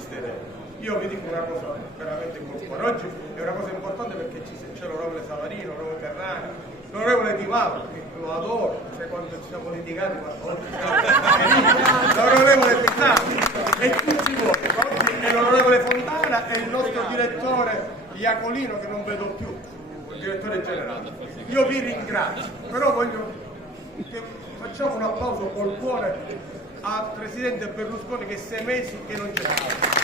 assisteremo. Io vi dico una cosa veramente importante, oggi è una cosa importante perché c'è l'onorevole Savarino, l'onorevole Ferrari, l'onorevole Di Mauro, che lo adoro, cioè quando ci siamo litigati, l'onorevole Pizzati e tutti voi, e l'onorevole Fontana e il nostro direttore Iacolino che non vedo più, il direttore generale. Io vi ringrazio, però voglio che facciamo un applauso col cuore al presidente Berlusconi che 6 mesi che non c'è stato.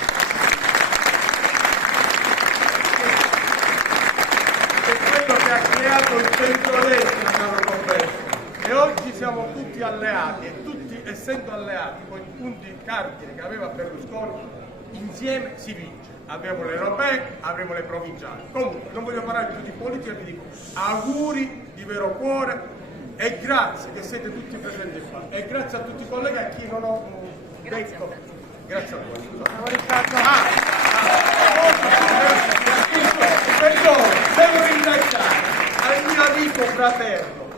Che ha creato il centrodestra, caro Roberto, e oggi siamo tutti alleati e tutti essendo alleati con i punti cardine che aveva Berlusconi, insieme si vince. Abbiamo le europee, avremo le provinciali. Comunque non voglio parlare più di politica, vi dico auguri di vero cuore e grazie che siete tutti presenti qua e grazie a tutti i colleghi, a chi non ho detto grazie a voi. Devo ringraziare al mio amico fraterno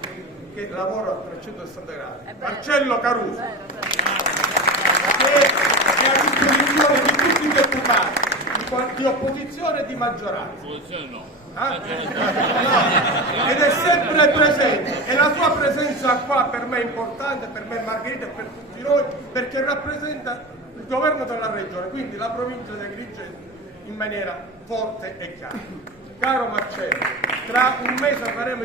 che lavora a 360 gradi, Marcello Caruso, che è a disposizione di tutti i deputati di opposizione e di maggioranza. Ed è sempre presente e la sua presenza qua per me è importante, per me Margherita e per tutti noi, perché rappresenta il governo della regione, quindi la provincia di Agrigento in maniera forte e chiara. Caro Marcello, tra un mese faremo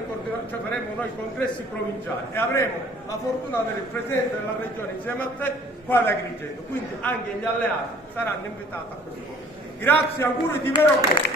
noi i congressi provinciali e avremo la fortuna di avere il Presidente della Regione insieme a te qua ad Agrigento, quindi anche gli alleati saranno invitati a questo. Grazie, auguri di vero cuore.